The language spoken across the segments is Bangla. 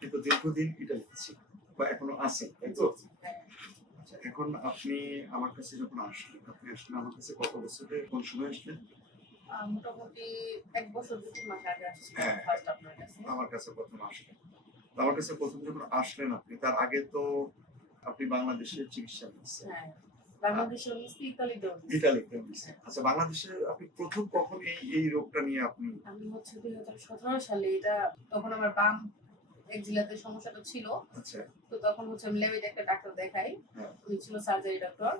আপনি তো দীর্ঘদিন ইটালিতে ছিলেন বা এখনো আছেন, তাই তো? আচ্ছা, এখন আপনি আমার কাছে যখন আসলেন, আপনি আসলে আমার কাছে কত বছরে কোন সময় আসলেন? মোটামুটি ১ বছর ২-৩ মাস আগে আসছিলাম হ্যাঁ, ফার্স্ট আপনার কাছে। আমার কাছে ১ম আসলেন। তো আমার কাছে ১ম যখন আসলেন আপনি, তার আগে তো আপনি বাংলাদেশে চিকিৎসা নিচ্ছেন। হ্যাঁ, আ বাংলাদেশেও নিছি, ইতালিতেও নিছি। ইতালিতেও নিছেন। আচ্ছা, বাংলাদেশে আপনি ১ম কখন এই রোগটা নিয়ে আপনি? আমি হচ্ছে ২০১৭ সালে এটা তখন আমার বাম এক্সিলাতে সমস্যাটা ছিল। আচ্ছা, তো তখন হচ্ছে আমি লেবেতে একটা ডাক্তার দেখাই। হ্যাঁ, উনি ছিল সার্জারি ডক্টর।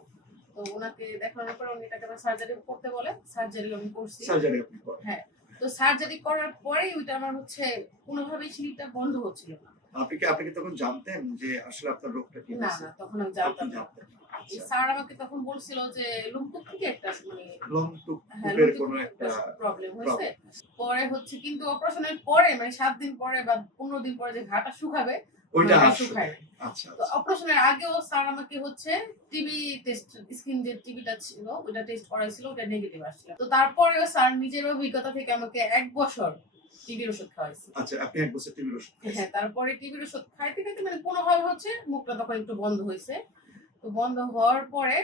তো উনাকে দেখানোর পরে উনি এটাকে আবার সার্জারি করতে বলে। সার্জারি আমি করছি। সার্জারি আপনি করেন। হ্যাঁ। তো সার্জারি করার পরেই ওইটা আমার হচ্ছে কোনোভাবেই স্লিপটা বন্ধ হচ্ছিল না। আপনি কি তখন জানতেন যে আসলে আপনার রোগটা কি না, হয়েছে? না তখন আমি আপনি জানতাম না। জানতেন না। এই আচ্ছা, স্যার আমাকে তখন বলছিল যে লুমটুক থেকে একটা মানে হ্যাঁ, লংটুকের লুমটুক কোনো থেকে একটা একটা প্রবলেম হইছে। প্রবলেম। পরে হচ্ছে কিন্তু অপারেশনের পরে মানে ৭ দিন পরে বা ১৫ দিন পরে যে ঘাটা শুকাবে, ওইটা ওটা আসলে শুকায় নাই। আচ্ছা, তো আচ্ছা। অপারেশনের আগেও স্যার আমাকে হচ্ছে টিবি টেস্ট স্কিন যে টিবিটা ছিল ওটা টেস্ট করাইছিল, ওটা নেগেটিভ আসছিল। তো তারপরেও স্যার নিজের অভিজ্ঞতা থেকে আমাকে ১ বছর টিবির ওষুধ খাওয়াইছে। আচ্ছা, আপনি ১ বছর টিবির ওষুধ হ্যাঁ, খাইছেন। তারপরে টিবির ওষুধ খাইতে, খাইতে মানে কোনভাবে হচ্ছে মুখটা তখন একটু বন্ধ হইছে। তো বন্ধ হওয়ার পরে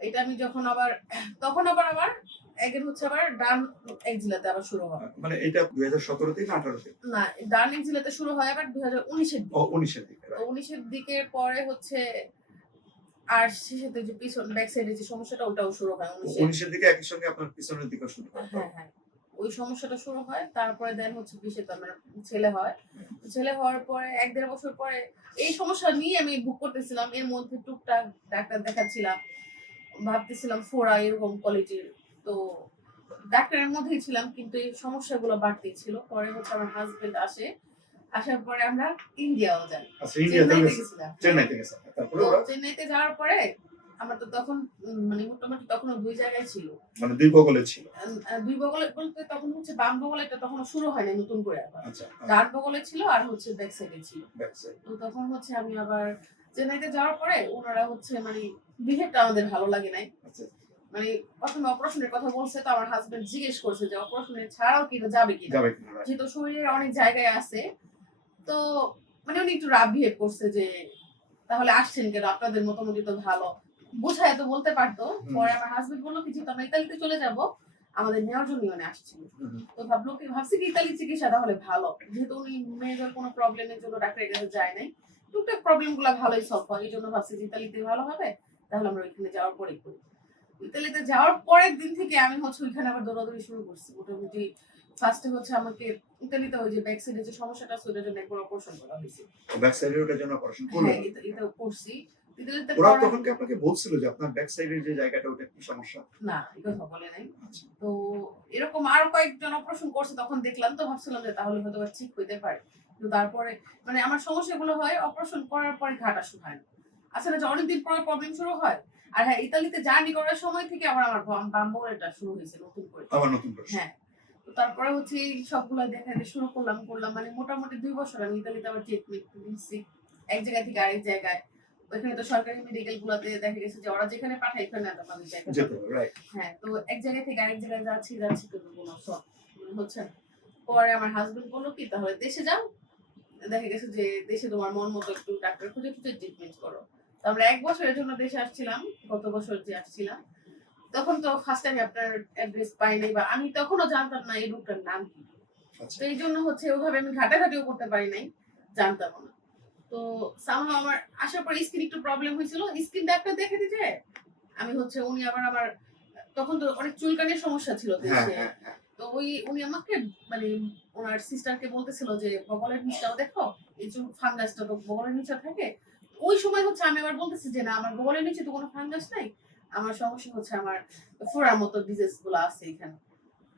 এটা আমি যখন আবার তখন আমার এগেন হচ্ছে আবার ডান এক্সিলাতে আবার শুরু হয়। মানে এটা ২০১৭ তে না ১৮ তে? না, ডান এক্সিলাতে শুরু হয় আবার ২০১৯ এর ও দিকে। ১৯ এর দিকে, তো রাইট। ১৯ এর দিকের পরে হচ্ছে আর শেষেতে যে পিছন ব্যাক সাইডে যে সমস্যাটা ওটাও শুরু হয় ১৯ এর। ১৯ এর দিকে একই সঙ্গে আপনার পিছনের দিকেও শুরু হয়, তাই? হ্যাঁ, হ্যাঁ। ওই সমস্যাটা শুরু হয়। তারপরে দেন হচ্ছে ২০ এ তো আমার ছেলে হয়। ছেলে হওয়ার পরে ১-১.৫ বছর পরে এই সমস্যা নিয়ে আমি ভোগ করতেছিলাম। এর মধ্যে টুকটাক ডাক্তার দেখাচ্ছিলাম। ভাবতেছিলাম ফোড়া এরকম কোয়ালিটির। তো ডাক্তারের মধ্যেই ছিলাম কিন্তু এই সমস্যাগুলো বাড়তেই ছিল। পরে হচ্ছে আমার হাসব্যান্ড আসে। আসার পরে আমরা ইন্ডিয়াও যাই। আচ্ছা, ইন্ডিয়াতেও চেন্নাইতে গেছেন। গেছিলাম। হ্যাঁ। চেন্নাইতে গেছেন। তারপরে তো ওরা চেন্নাইতে যাওয়ার পরে আমার তো তখন মানে মোটামুটি তখনও ২ জায়গায় ছিল। মানে ২ বগলে ছিল। ২ বগলে বলতে তখন হচ্ছে বাম বগলেটা তখনও শুরু হয়নি নতুন করে আবার। আচ্ছা, ডান বগলে ছিল আর হচ্ছে ব্যাক সাইডে ছিল। Back side. তো তখন হচ্ছে আমি আবার চেন্নাইতে যাওয়ার পরে উনারা হচ্ছে মানে বিহেভটা আমাদের ভালো লাগে নাই। আচ্ছা, মানে ১ম এ অপারেশনের কথা বলছে তো আমার হাসব্যান্ড জিজ্ঞেস করছে যে অপারেশনের ছাড়াও কি এটা যাবে কিনা? যাবে কিনা, রাইট। যেহেতু শরীরের অনেক জায়গায় আছে। তো মানে উনি একটু রাফ বিহেভ করছে যে তাহলে আসছেন কেন? আপনাদের মোটামুটি তো ভালো। বুঝাইয়া তো বলতে পারতো। হুম, পরে আমার হাসব্যান্ড বলল কি যেহেতু আমরা ইতালিতে চলে যাব, আমাদের নেওয়ার জন্যই উনি আসছিল। হুম, হুম। তো ভাবছি কি ইতালির চিকিৎসা তাহলে ভালো। যেহেতু উনি মেজর কোনো প্রবলেমের জন্য ডাক্তারের কাছে যায় নাই। টুকটাক প্রবলেম গুলা ভালোই সলভ হয়। এজন্য ভাবছি যে ইতালিতে ভালো হবে। তাহলে আমরা ওইখানে যাওয়ার পরেই করি। ইতালিতে যাওয়ার পরের দিন থেকে আমি হচ্ছে ওইখানে আবার দৌড়াদৌড়ি শুরু করছি। মোটামুটি ফার্স্টে হচ্ছে আমাকে ইতালিতে ওই যে ব্যাক সাইডে যে সমস্যাটা আছে ওটার জন্য একবার অপারেশন করা হইছে। ব্যাক সাইডের ওটার জন্য অপারেশন হ্যাঁ, করলেন আপনি। এটাও করছি। ইতালিতে ওরা করার তখন কি আপনাকে বলছিল যে আপনার ব্যাক সাইডের যে জায়গাটা ওটা কি সমস্যা? না, এই কথা বলে নাই। আচ্ছা, তো এরকম আরো কয়েকজন অপারেশন করছে তখন দেখলাম তো ভাবছিলাম যে তাহলে হয়তোবা ঠিক হইতে পারে। কিন্তু তারপরে মানে আমার সমস্যাগুলো হয় অপারেশন করার পরে ঘাটা শুকায় না। আছে না যে অনেকদিন পরে প্রবলেম শুরু হয়। আর হ্যাঁ, ইতালিতে জার্নি করার সময় থেকে আবার আমার বাম বগলটা শুরু হইছে নতুন করে। আবার নতুন করে। হ্যাঁ। তো তারপরে হচ্ছে এই সবগুলা দেখাইতে শুরু করলাম। মানে মোটামুটি ২ বছর আমি ইতালিতে আবার ট্রিটমেন্ট নিচ্ছি। এক জায়গা থেকে আরেক জায়গায়। ওইখানে তো সরকারি মেডিকেল গুলাতে দেখা গেছে যে ওরা যেখানে পাঠায় ওখানে মানুষ দেখাতে যেতে হবে। হবে, রাইট। হ্যাঁ, তো এক জায়গা থেকে আরেক জায়গায় যাচ্ছি কিন্তু কোনো হচ্ছে না। পরে আমার হাসব্যান্ড বলল কি তাহলে দেশে যাও। দেখা গেছে যে দেশে তোমার মন মতো একটু ডাক্তার খুঁজে ট্রিটমেন্ট করো। তো আমরা ১ বছরের জন্য দেশে আসছিলাম। গত বছর যে আসছিলাম। তখন তো ফার্স্ট টাইম আপনার অ্যাড্রেস পাই নাই বা আমি তখনও জানতাম না এই রোগটার নাম কি। আচ্ছা, তো এইজন্য হচ্ছে ওভাবে আমি ঘাটাঘাটিও করতে পারি নাই। জানতামও না। তো somehow আমার আসার পর স্কিন একটু প্রবলেম হয়েছিল। স্কিন ডাক্তার দেখাতে যেয়ে আমি হচ্ছে উনি আবার আমার তখন তো অনেক চুলকানির সমস্যা ছিল হ্যাঁ, দেশে। হ্যাঁ, হ্যাঁ। তো উনি আমাকে মানে উনার সিস্টারকে বলতেছিল যে বগলের নিচটাও দেখো। এই চুল ফাঙ্গাসটা তো বগলের নিচে থাকে। ওই সময় হচ্ছে আমি আবার বলতেছি যে না আমার বগলের নিচে তো কোনো ফাঙ্গাস নাই। আমার সমস্যা হচ্ছে আমার ফোড়ার মতো ডিজিজ গুলো আছে এখানে।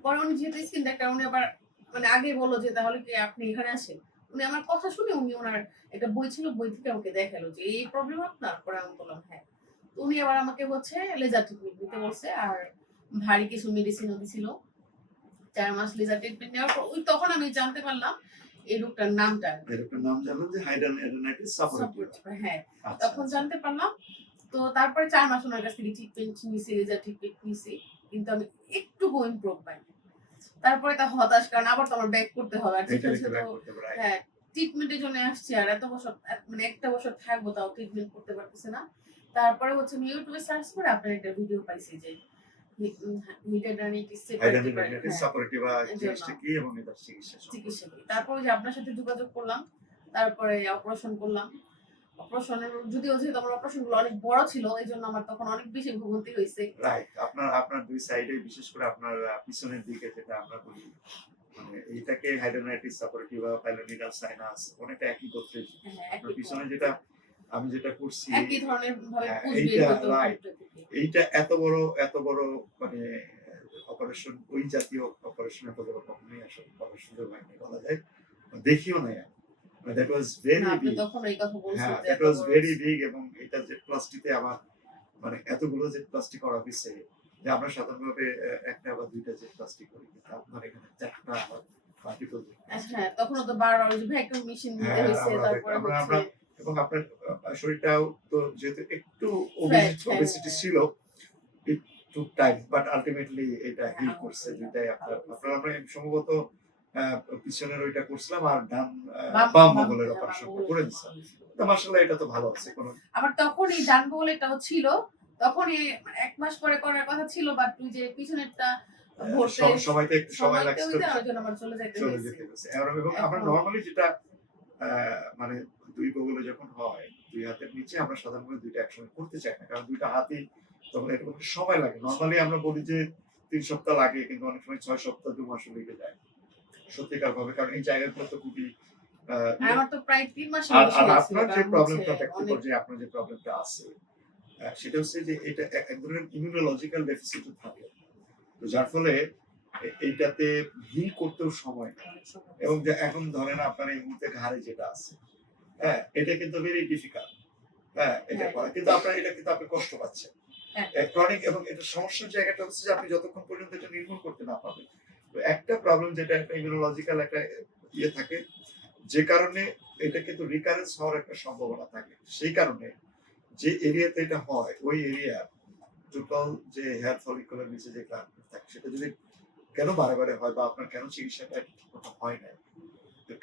পরে উনি যেহেতু স্কিন ডাক্তার উনি আবার মানে আগেই বলল যে তাহলে কি আপনি এখানে আসেন। উনি আমার কথা শুনে উনি ওনার একটা বই ছিল বই থেকে আমাকে দেখালো যে এই প্রবলেম আপনার? পরে আমি বললাম হ্যাঁ। তো উনি আবার আমাকে হচ্ছে লেজার ট্রিটমেন্ট নিতে বলছে আর ভারী কিছু মেডিসিনও দিছিল। ৪ মাস লেজার ট্রিটমেন্ট নেওয়ার পর ওই তখন আমি জানতে পারলাম এই রোগটার নামটা আরকি। এরকম নাম জানলেন যে হাইড্রোনাইটিস সাপোরেটিভা। সাপোর্ট হ্যাঁ। আচ্ছা, তখন আচ্ছা। জানতে পারলাম। তো তারপরে ৪ মাস উনার কাছ থেকে ট্রিটমেন্ট নিছি, লেজার ট্রিটমেন্ট নিছি। কিন্তু আমি একটুকু ইমপ্রুভ পাইনি। তারপরে তা হতাশ কারণ আবার তো আমার ব্যাক করতে হবে। আর যেটা হচ্ছে ইটালিতে তো ব্যাক করতে হবে, রাইট। হ্যাঁ, ট্রিটমেন্টের জন্য আসছি আর এত বছর মানে একটা বছর থাকবো তাও ট্রিটমেন্ট করতে পারতেছি না। তারপরে হচ্ছে আমি ইউটিউবে সার্চ করে আপনার একটা ভিডিও পাইছি যে হিডানিটিস হাইড্রোনিক হ্যাঁ সাপোর্টিভা এর জন্য জিনিসটা কি এবং এটার চিকিৎসা সম্পর্কে। চিকিৎসা করি। তারপর ওই যে আপনার সাথে যোগাযোগ করলাম, তারপরে অপারেশন করলাম। অপারেশনের যদিও যেহেতু আমার অপারেশন গুলো অনেক বড় ছিল এই জন্য আমার তখন অনেক বেশি ভোগান্তি হয়েছে। রাইট, আপনার আপনার দুই সাইডে বিশেষ করে আপনার পিছনের দিকে যেটা আমরা বলি মানে এইটাকে হাইড্রোনাইটিস সাপোর্টিভা পাইলোনিডাল সাইনাস অনেকটা একই গোত্রের জিনিস। হ্যাঁ আপনার একই পিছনে যেটা আমি যেটা করছি একই ধরনের ভাবে হ্যাঁ, পুষ বের এইটা হতো রাইট, ভিতর থেকে। এইটা এত বড় মানে অপারেশন, ওই জাতীয় অপারেশন এত বড় কখনোই আসলে করার সুযোগ হয়নি বলা যায়, দেখিও নাই আমি। দ্যাট ওয়াজ ভেরি না আপনি বিগ। তখন এই কথা বলছেন হ্যাঁ, যে দ্যাট এত ওয়াজ বড় ভেরি বিগ এবং এটা যে প্লাস্টিতে আমার মানে এতগুলো যে প্লাস্টিক করা হয়েছে যে আমরা সাধারণভাবে একটা বা দুইটা যে প্লাস্টিক করি, কিন্তু আপনার এখানে চারটা আবার মাল্টিপল যে প্লাস্টিক। হ্যাঁ তখন তো বারবার ওই যে ভ্যাকুয়াম মেশিন নিতে হ্যাঁ, হয়েছে আমরা তারপরে আমরা হচ্ছে আমরা এবং আপনার শরীরটাও তো যেহেতু একটু ফ্যাট ওবেসিটি ছিল, it took time, but ultimately এটা হিল করছে দুইটাই। আপনার আমরা সম্ভবত পিছনের ওইটা করছিলাম আর ডান বাম মহলের অপারেশনটা করে দিছিলাম। তো মাশাআল্লাহ এটা তো ভালো আছে কোনো। আমার তখন এই ডান বগলেটাও ছিল, তখন এক মাস পরে করার কথা ছিল বাট ওই যে পিছনেরটা ভরতে সময়টা একটু সময় সময়তে লাগছিল, ওই জন্য আমার চলে যাইতে চলে হয়েছে। যেতে হয়েছে। এবং আমরা এখন নরমালি যেটা মানে দুই বগলে যখন হয় দুই হাতের নিচে আমরা সাধারণত দুইটা একসঙ্গে করতে চাই না, কারণ দুইটা হাতই তখন এটা করতে সময় লাগে। নরমালি আমরা বলি যে 3 সপ্তাহ লাগে, কিন্তু অনেক সময় 6 সপ্তাহ 2 মাসও লেগে যায় সত্যিকার ভাবে, কারণ এই জায়গাগুলো তো খুবই আমার তো প্রায় 3 মাসের আর বেশি আর লাগছিল আপনার যে কারণ প্রবলেমটা হচ্ছে ব্যক্তিগত অনেক যে আপনার যে প্রবলেমটা আছে সেটা হচ্ছে যে এটা এক ধরনের ইমিউনোলজিক্যাল ডেফিসিট থাকে, তো যার ফলে এইটাতে হিল করতেও সময় নেয়। এবং যে এখন ধরেন আপনার এই মুহূর্তে ঘাড়ে যেটা আছে, হ্যাঁ এটা কিন্তু ভেরি ডিফিকাল্ট, হ্যাঁ এটা করা, কিন্তু আপনার এটা কিন্তু আপনি কষ্ট পাচ্ছেন ক্রনিক। এবং এটা সমস্যার জায়গাটা হচ্ছে যে আপনি যতক্ষণ পর্যন্ত এটা নির্মূল করতে না পারবেন, তো একটা প্রবলেম যেটা একটা ইমিউনোলজিক্যাল একটা ইয়ে থাকে, যে কারণে এটা কিন্তু রিকারেন্স হওয়ার একটা সম্ভাবনা থাকে। সেই কারণে যে এরিয়াতে এটা হয় ওই এরিয়া টোটাল যে হেয়ার ফলিকুলার নিচে যে গ্ল্যান্ড থাকে সেটা যদি কেন বারে বারে হয় বা আপনার কেন চিকিৎসাটা ঠিকমতো হয় না,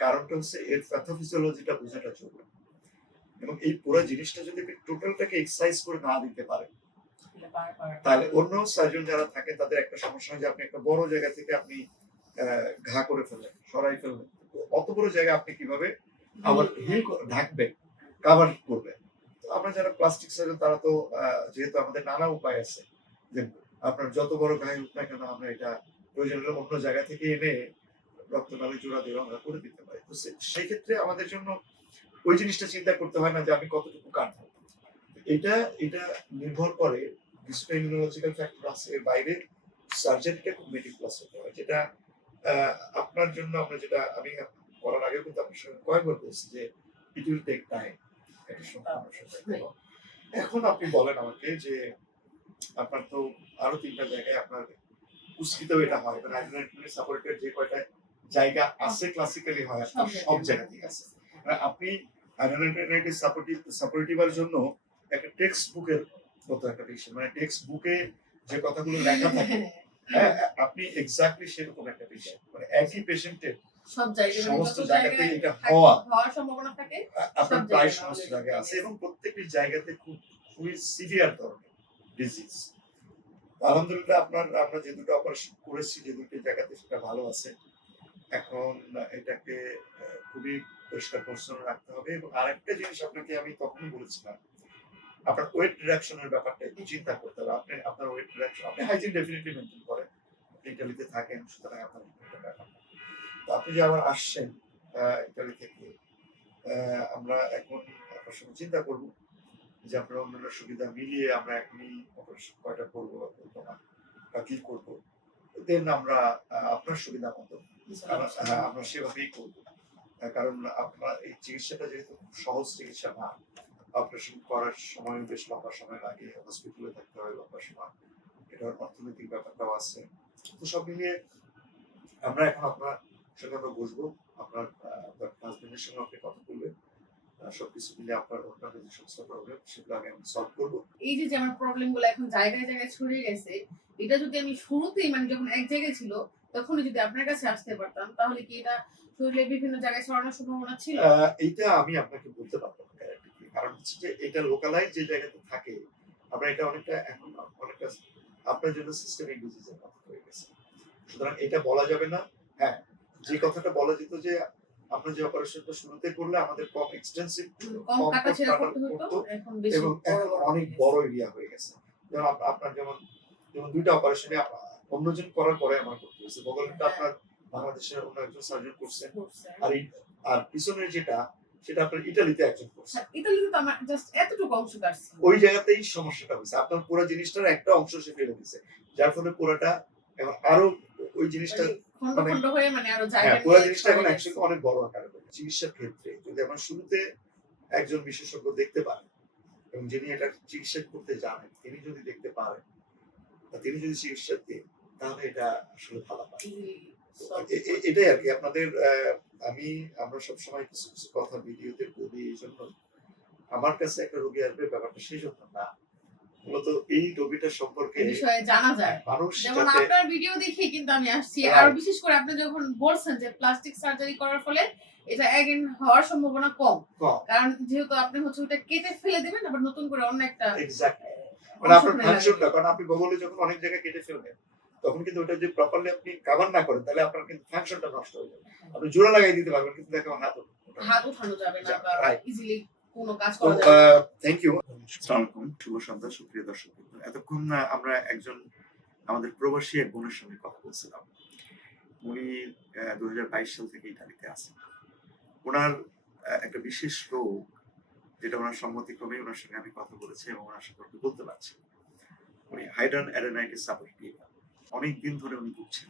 কারণটা হচ্ছে এর প্যাথোফিজিওলজিটা বোঝাটা জরুরি। এবং এই পুরো জিনিসটা যদি আপনি টোটালটাকে এক্সারসাইজ করে না দিতে পারেন, তাহলে অন্য সার্জন যারা থাকে তাদের একটা সমস্যা হয় যে আপনি একটা বড় জায়গা থেকে আপনি ঘা করে ফেললেন, সরাই ফেললেন, অত বড় জায়গা আপনি কিভাবে আবার হিল ঢাকবেন, কভার করবেন। তো আমরা যারা প্লাস্টিক সার্জন তারা তো যেহেতু আমাদের নানা উপায় আছে যে আপনার যত বড় গায়ে হোক না কেন আমরা এটা প্রয়োজন হলে অন্য জায়গা থেকে এনে রক্তনালী জোড়া দিয়ে আমরা করে দিতে পারি। তো সেই ক্ষেত্রে আমাদের জন্য ওই জিনিসটা চিন্তা করতে হয় না যে আমি কতটুকু কাটবো। এটা এটা নির্ভর করে কিছুটা ইমিউনোলজিক্যাল ফ্যাক্টর আছে, এর বাইরে সার্জারিটা খুব মেটিকুলাস হতে হয়, যেটা আপনার জন্য আমরা যেটা আমি করার আগে কিন্তু আপনার সঙ্গে কয়েকবার বলছি যে ইট উইল টেক টাইম, এটা সম্পূর্ণ সময়। এখন আপনি বলেন আমাকে যে আপনার তো আরো 3টা জায়গায় আপনার উস্কিতেও এটা হয়, মানে আইডেন্টিটি সাপোর্টের যে কয়টা জায়গা আছে ক্লাসিক্যালি হয় আপনার সব জায়গাতেই আছে। মানে আপনি আইডেন্টিটি সাপোর্টিভার জন্য একটা টেক্সট বুকের মতো একটা পেশেন্ট, মানে টেক্সট বুকে যে কথাগুলো লেখা থাকে হ্যাঁ আপনি এক্স্যাক্টলি সেরকম একটা পেশেন্ট, মানে একই পেশেন্টের সব জায়গায় সমস্ত জায়গাতে এটা হওয়ার সম্ভাবনা থাকে আপনার প্রায় সমস্ত জায়গায় আছে, এবং প্রত্যেকটি জায়গাতে খুবই সিভিয়ার ধরনের ডিজিজ। আলহামদুলিল্লাহ আমরা যে দুটো অপারেশন করেছি যে দুটি জায়গাতে সেটা ভালো আছে। এখন এটাকে খুবই পরিষ্কার পরিচ্ছন্ন রাখতে হবে। এবং আরেকটা জিনিস আপনাকে আমি তখনই বলেছিলাম, আপনার ওয়েট রিডাকশনের ব্যাপারটা একটু চিন্তা করতে হবে। আপনার ওয়েট রিডাকশন, আপনি হাইজিন ডেফিনেটলি মেনটেন করেন, আপনি ইটালিতে থাকেন, সুতরাং আপনার এটা ব্যাপার না। তো আপনি যে আবার আসছেন ইটালি থেকে, আমরা এখন আপনার সঙ্গে চিন্তা করবো যে আপনার অন্যান্য সুবিধা মিলিয়ে আমরা এখনই অপারেশন কয়টা করবো বা কি করবো, দেন আমরা আপনার সুবিধা মতো আমরা সেভাবেই করবো। কারণ আপনার এই চিকিৎসাটা যেহেতু সহজ চিকিৎসা না, অপারেশন করার সময় বেশ লম্বা সময় লাগে, হসপিটালে থাকতে হয় লম্বা সময়, এটার অর্থনৈতিক ব্যাপারটাও আছে। তো সব মিলিয়ে আমরা এখন আপনার সঙ্গে আমরা বসবো, আপনার হাজবেন্ডের সঙ্গে আপনি কথা বলবেন, সবকিছু মিলে আপনার অন্যান্য যে সমস্ত প্রবলেম সেগুলো আমি সলভ করবো। এই যে আমার প্রবলেম গুলো এখন জায়গায় জায়গায় ছড়িয়ে গেছে, এটা যদি আমি শুরুতেই মানে যখন এক জায়গায় ছিল তখনই যদি আপনার কাছে আসতে পারতাম তাহলে কি এটা শরীরের বিভিন্ন জায়গায় ছড়ানোর সম্ভাবনা ছিল? এইটা আমি আপনাকে বলতে পারবো না guarantee দিয়ে। কারণ হচ্ছে যে এটা লোকালাইজ যে জায়গাতে থাকে, আমরা এটা অনেকটা এখন অনেকটা আপনার জন্য সিস্টেমিক ডিজিজের মতো হয়ে গেছে। সুতরাং এটা বলা যাবে না। হ্যাঁ, যে কথাটা বলা যেত যে আমরা যে অপারেশনটা শুরুতে করলে আমাদের কম এক্সটেন্সিভ কম কম কাটাছেঁড়া কাটা করতে হতো, করতো এখন বেশি এবং বড় এখন বড় অনেক হয়ে গেছে। বড় এরিয়া হয়ে গেছে। যেমন আপনার যেমন ২ টা অপারেশনে অন্যজন করার পরে আমার করতে হয়েছে। বগলেরটা হ্যাঁ, আপনার বাংলাদেশের অন্য একজন সার্জন করছেন। করছে। আর আর পিছনের যেটা সেটা আপনার ইতালিতে একজন করছে। হ্যাঁ, ইতালিতে তো আমার জাস্ট এতটুকু অংশ কাটছে। ওই জায়গাতেই সমস্যাটা হয়েছে। আপনার পুরো জিনিসটার একটা অংশ সে ফেলে দিছে। যার ফলে পুরাটা এখন আরো ওই জিনিসটা মানে খন্ড মানে খন্ড হয়ে মানে আরো জায়গা হ্যাঁ, পুরো নিয়ে জিনিসটা এখন ছড়ায় একসাথে গেছে। অনেক বড় আকারে হয়েছে। চিকিৎসার ক্ষেত্রে যদি আমরা শুরুতে একজন বিশেষজ্ঞ দেখতে পারেন এবং যিনি এটা চিকিৎসা করতে জানেন তিনি যদি দেখতে পারেন বা তিনি যদি চিকিৎসা দেন তাহলে এটা আসলে ভালো হয়। Easily তো solve এটাই আরকি আপনাদের আমরা সবসময় কিছু, কিছু কথা ভিডিওতে বলি এইজন্য আমার কাছে একটা রোগী আসবে ব্যাপারটা সেজন্য না। মূলত এই রোগীটা সম্পর্কে এই বিষয়ে জানা যায়। মানুষ যেমন যাতে আপনার ভিডিও দেখে কিন্তু আমি আসছি। আর রাইট বিশেষ করে আপনি যখন বলছেন যে প্লাস্টিক সার্জারি করার ফলে এটা এগেইন হওয়ার সম্ভাবনা কম। কম কারণ যেহেতু আপনি হচ্ছে ওটা কেটে ফেলে দিবেন আবার নতুন করে অন্য একটা এক্সাক্টলি মানে অংশ আপনার ফেলে ফাংশনটা লাগবে। কারণ আপনি বগলে যখন অনেক জায়গায় কেটে ফেলবেন তখন কিন্তু ওটা যদি প্রপারলি আপনি কভার না করেন তাহলে আপনার কিন্তু ফাংশনটা নষ্ট হয়ে যাবে। আপনি জোড়া লাগাই দিতে পারবেন কিন্তু দেখো হাত হাত উঠানো যাবে না বা রাইট। ইজিলি কোনো কাজ তো করা যাবে না। Thank you. আসসালামু আলাইকুম, শুভ সন্ধ্যা সুপ্রিয় দর্শক। এতক্ষণ আমরা একজন আমাদের প্রবাসী এক বোনের সঙ্গে কথা বলছিলাম। উনি ২০২২ সাল থেকে ইতালিতে আছেন। ওনার একটা বিশেষ রোগ যেটা ওনার সম্মতিক্রমে ওনার সঙ্গে আমি কথা বলেছি এবং ওনার সম্পর্কে বলতে পারছি। উনি হাইড্রান অ্যাডেনাইটিস সাপোর্টিভা অনেক দিন ধরে উনি ভুগছেন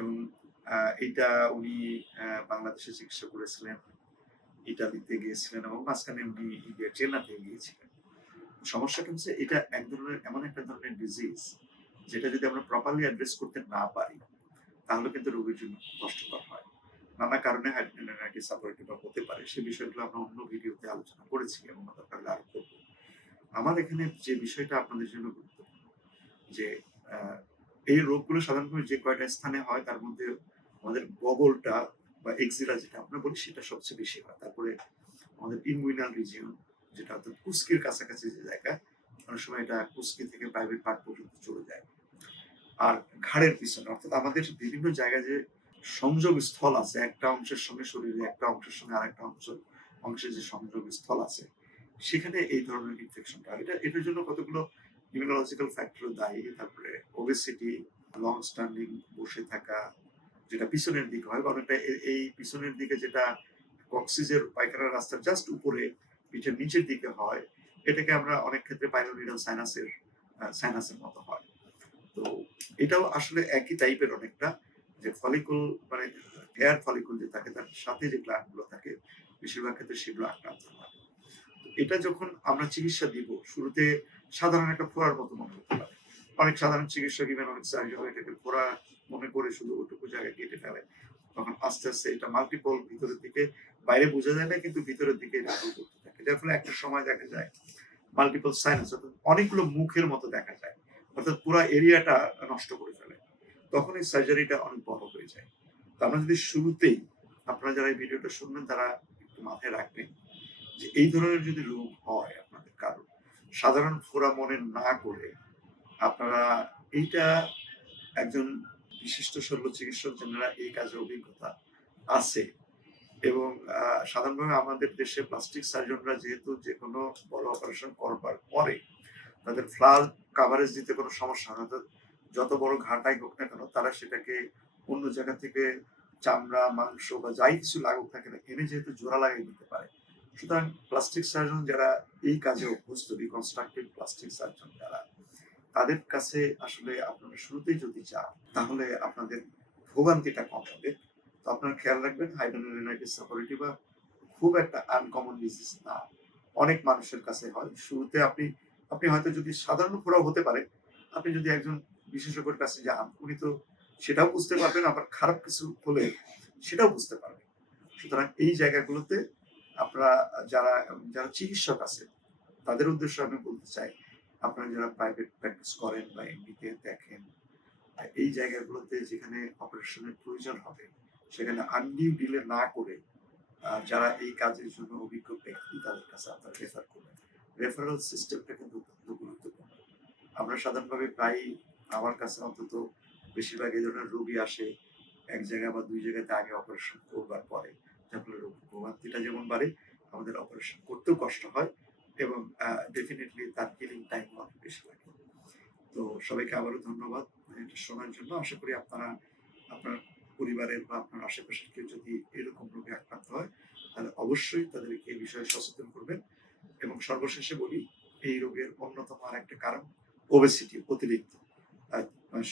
এবং এইটা উনি বাংলাদেশে চিকিৎসা করেছিলেন, ইটালিতে গিয়েছিলেন এবং মাঝখানে উনি ইন্ডিয়ার চেন্নাইতে গিয়েছিলেন। সমস্যাটা হচ্ছে এটা এক ধরনের এমন একটা ধরনের ডিজিজ যেটা যদি আমরা প্রপারলি অ্যাড্রেস করতে না পারি তাহলে কিন্তু রোগীর জন্য কষ্টকর হয়। নানা কারণে হাইড্রোনাইটিস সাপোর্টিভা হতে পারে সে বিষয়গুলো আমরা অন্য ভিডিওতে আলোচনা করেছি এবং দরকার হলে আরো করব। আমার এখানে যে বিষয়টা আপনাদের জন্য গুরুত্বপূর্ণ যে আহ, এই রোগগুলো সাধারণত যে কয়টা স্থানে হয় তার মধ্যে আমাদের বগলটা বা এক্সিলা যেটা আমরা বলি সেটা সবচেয়ে বেশি হয়। তারপরে আমাদের ইনগুইনাল রিজিয়ন যেটা অর্থাৎ কুস্কির কাছাকাছি যে জায়গা, অনেক সময় এটা কুস্কি থেকে প্রাইভেট পার্ট পর্যন্ত চলে যায়। আর ঘাড়ের পিছনে অর্থাৎ আমাদের বিভিন্ন জায়গায় যে সংযোগ স্থল আছে একটা অংশের সঙ্গে শরীরে একটা অংশের সঙ্গে আরেকটা অংশের যে সংযোগ স্থল আছে সেখানে এই ধরনের ইনফেকশনটা এটার জন্য কতগুলো ইমিউনোলজিক্যাল ফ্যাক্টর দায়ী। তারপরে ওবেসিটি, লং স্ট্যান্ডিং বসে থাকা যেটা পিছনের দিকে হয় অনেকটা এই পিছনের দিকে যেটা কক্সিজের পায়খানার রাস্তার জাস্ট উপরে পিঠের নিচের দিকে হয় এটাকে আমরা অনেক ক্ষেত্রে পাইলোনিডাল সাইনাসের মতো হয়। তো এটাও আসলে একই টাইপের অনেকটা যে ফলিকল মানে হেয়ার ফলিকল যে থাকে তার সাথে যে গ্ল্যান্ড গুলো থাকে বেশিরভাগ ক্ষেত্রে সেগুলো আক্রান্ত হয়। এটা যখন আমরা চিকিৎসা দিব শুরুতে সাধারণ একটা ফোড়ার মতো মনে হতে পারে। অনেক সাধারণ চিকিৎসক ইভেন অনেক সার্জন এটাকে ফোড়া মনে করে শুধু ওটুকু জায়গায় কেটে ফেলে। তখন আস্তে আস্তে এটা মাল্টিপল ভিতরের দিকে বাইরে বোঝা যায় না কিন্তু ভিতরের দিকে এটা করতে থাকে। যার ফলে একটা সময় দেখা যায় মাল্টিপল সাইনাস অর্থাৎ অনেকগুলো মুখের মতো দেখা যায় অর্থাৎ পুরো এরিয়াটা নষ্ট করে ফেলে। তখন এই সার্জারিটা অনেক বড় হয়ে যায়। তো আমরা যদি শুরুতেই আপনারা যারা এই ভিডিওটা শুনবেন তারা একটু মাথায় রাখবেন যে এই ধরনের যদি রোগ হয় আপনাদের কারো সাধারণ ফোড়া মনে না করে আপনারা এইটা একজন বিশিষ্ট শল্য চিকিৎসক যারা এই কাজে অভিজ্ঞতা আছে এবং সাধারণভাবে আমাদের দেশে প্লাস্টিক সার্জনরা যেহেতু যে কোনো বড় অপারেশন করবার পরে তাদের ফ্লাড কাভারেজ দিতে কোনো সমস্যা হয় না। যত বড় ঘাটাই হোক না কেন তারা সেটাকে অন্য জায়গা থেকে চামড়া মাংস বা যাই কিছু লাগুক না কেন এনে যেহেতু জোড়া লাগিয়ে দিতে পারে। সুতরাং প্লাস্টিক সার্জন যারা এই কাজে অভ্যস্ত রিকনস্ট্রাকটিভ প্লাস্টিক সার্জন যারা তাদের কাছে আসলে আপনারা শুরুতেই যদি চান তাহলে আপনাদের ভোগান্তিটা কম হবে। তো আপনারা খেয়াল রাখবেন হাইড্রোনাইটিস সাপোরেটিভা খুব একটা আনকমন ডিজিজ না, অনেক মানুষের কাছে হয়। শুরুতে আপনি আপনি হয়তো যদি সাধারণ ফোড়াও হতে পারে আপনি যদি একজন বিশেষজ্ঞের কাছে যান উনি তো সেটাও বুঝতে পারবেন আবার খারাপ কিছু হলে সেটাও বুঝতে পারবেন। সুতরাং এই জায়গাগুলোতে আপনারা যারা যারা চিকিৎসক আছে তাদের উদ্দেশ্যে আমি বলতে চাই আপনারা যারা প্রাইভেট প্র্যাকটিস করেন বা এমনিতে দেখেন এই জায়গাগুলোতে যেখানে অপারেশনের প্রয়োজন হবে সেখানে আনডিউ ডিলে না করে যারা এই কাজের জন্য অভিজ্ঞ ব্যক্তি তাদের কাছে আপনারা রেফার করবেন। রেফারেল সিস্টেমটা কিন্তু অত্যন্ত গুরুত্বপূর্ণ। আমরা সাধারণভাবে প্রায়ই আমার কাছে অন্তত বেশিরভাগ এই ধরনের রোগী আসে এক জায়গা বা দুই জায়গাতে আগে অপারেশন করবার পরে, যার ফলে রোগ ভোগান্তিটা যেমন বাড়ে, আমাদের অপারেশন করতেও কষ্ট হয় এবং ডেফিনেটলি তার হিলিং টাইম অনেক বেশি লাগে। তো সবাইকে আবারও ধন্যবাদ এটা শোনার জন্য। আশা করি আপনারা আপনার পরিবারের বা আপনার আশেপাশের কেউ যদি এরকম রোগে আক্রান্ত হয় তাহলে অবশ্যই তাদেরকে এই বিষয়ে সচেতন করবেন। এবং সর্বশেষে বলি, এই রোগের অন্যতম আর একটা কারণ ওবেসিটি, অতিরিক্ত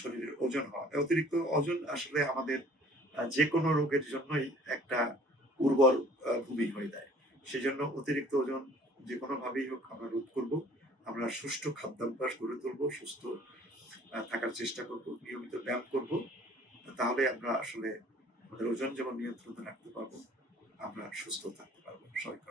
শরীরের ওজন হওয়া। অতিরিক্ত ওজন আসলে আমাদের যে কোনো রোগের জন্যই একটা উর্বর ভূমি হয়ে যায়। সেজন্য অতিরিক্ত ওজন যে কোনোভাবেই হোক আমরা রোধ করব। আমরা সুষ্ঠু খাদ্যাভ্যাস গড়ে তুলবো, সুস্থ থাকার চেষ্টা করব, নিয়মিত ব্যায়াম করব। তাহলে আমরা আসলে আমাদের ওজন যেমন নিয়ন্ত্রণে রাখতে পারবো, আমরা সুস্থ থাকতে পারবো। সবাইকে